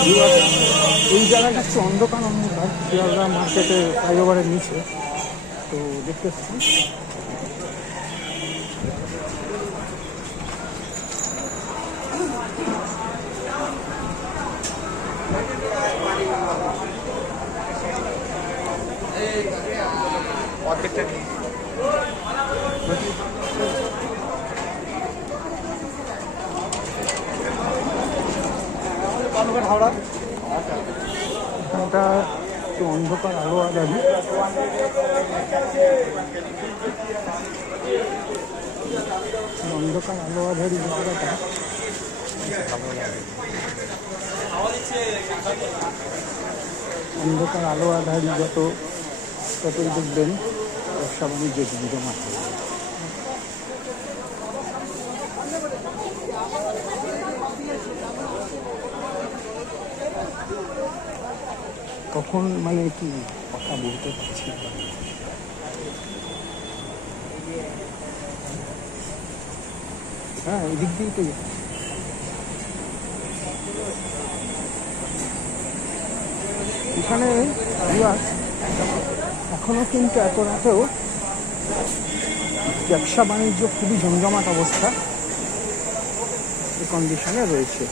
এই জায়গাটা হচ্ছে অন্ধকার শিয়ালদা মার্কেটে ফ্লাইওভারের নিচে। তো দেখতে পাচ্ছি এখানটা একটু অন্ধকার আলো আদানি। অন্ধকার আলো আধারি জায়গাটা অন্ধকার আলো আধারি যতই দেখবেন ব্যবসা বাণিজ্য জমা। তখন মানে কি কথা বলতে পারছি, হ্যাঁ এদিক দিয়েই তো এখানে এখনো কিন্তু এত রাতেও ব্যবসা বাণিজ্য খুবই জমজমাট অবস্থা এই কন্ডিশনে রয়েছে।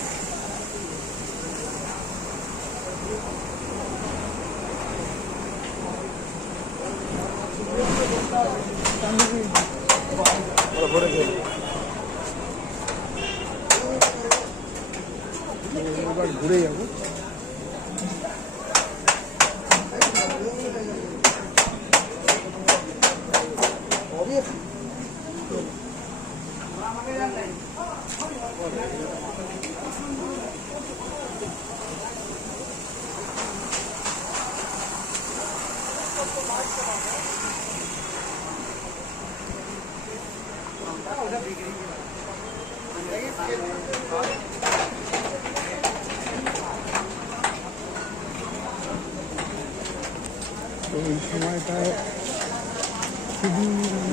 এবার ঘুরে যাবো। তো এই সময়টায় খুবই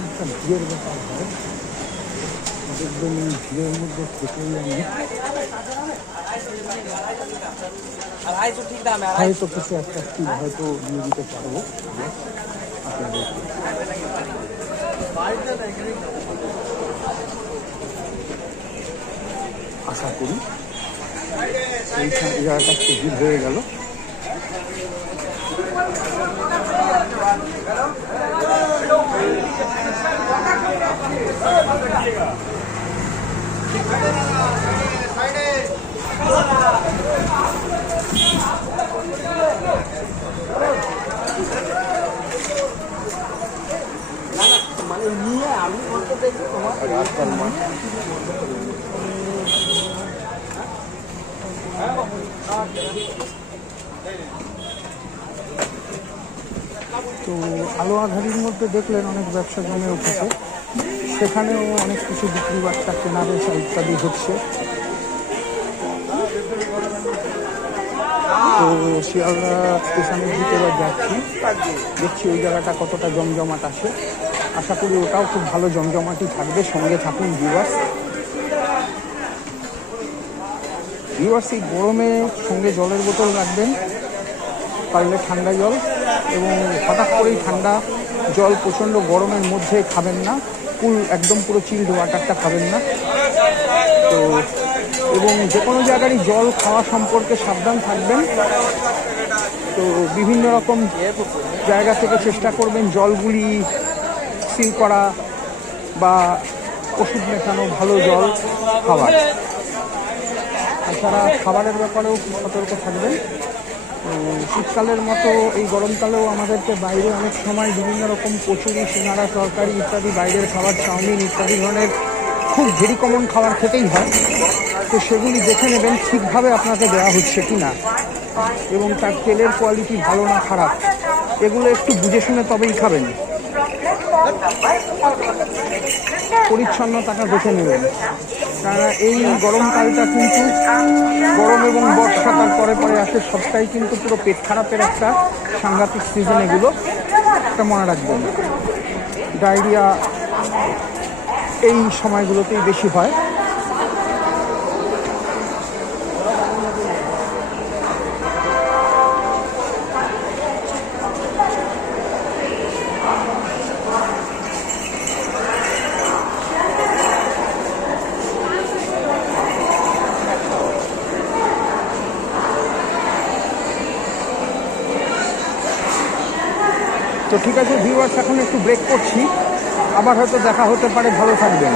একটা ভিড়ের ব্যাপার হয়, দেখবেন এই ভিড়ের মধ্যে থেকেই আমি হয়তো কিছু একটা হয়তো দিয়ে দিতে পারবো আশা করি। এইখানে জায়গাটা একটু ভিড় হয়ে গেল। মানে নিয়ে আমি বলতে দেখি তোমার তো আলো আধারির মধ্যে দেখলেন অনেক ব্যবসা জমে উঠেছে, সেখানেও অনেক কিছু বিক্রি বার্তা কেনা বেচা ইত্যাদি হচ্ছে। তো শিয়ালদা স্টেশনের দিকে এবার যাচ্ছি, দেখছি ওই জায়গাটা কতটা জমজমাট আসে। আশা করি ওটাও খুব ভালো জমজমাটই থাকবে। সঙ্গে থাকুন ভিউয়ার্স। এই গরমে সঙ্গে জলের বোতল রাখবেন, পারলে ঠান্ডা জল, এবং হঠাৎ করেই ঠান্ডা জল প্রচণ্ড গরমের মধ্যে খাবেন না। একদম পুরো চিল্ড ওয়াটারটা খাবেন না। তো এবং যে কোনো জায়গারই জল খাওয়া সম্পর্কে সাবধান থাকবেন। তো বিভিন্ন রকম জায়গা থেকে চেষ্টা করবেন জলগুলি সিল করা বা ওষুধ মেশানো ভালো জল খাওয়ার। তাছাড়া খাবারের ব্যাপারেও সতর্ক থাকবেন। শীতকালের মতো এই গরমকালেও আমাদেরকে বাইরে অনেক সময় বিভিন্ন রকম কচুরি, সিঙ্গারা, তরকারি ইত্যাদি বাইরের খাবার, চাউমিন ইত্যাদি ধরনের খুব ভেরি কমন খাবার খেতেই হয়। তো সেগুলি দেখে নেবেন ঠিকভাবে আপনাকে দেওয়া হচ্ছে কি না, এবং তার তেলের কোয়ালিটি ভালো না খারাপ, এগুলো একটু বুঝে শুনে তবেই খাবেন। পরিচ্ছন্নতাটা দেখে নেবেন, কারণ এই গরমকালটা কিন্তু গরম এবং বর্ষা তার পরে পরে আসে, সবটাই কিন্তু পুরো পেট খারাপের একটা সাংঘাতিক সিজন। এগুলো একটা মনে রাখবেন। ডায়রিয়া এই সময়গুলোতেই বেশি হয়। তো ঠিক আছে ভিউয়ার্স, এখন একটু ব্রেক করছি, আবার হয়তো দেখা হতে পারে, ভালো থাকবেন।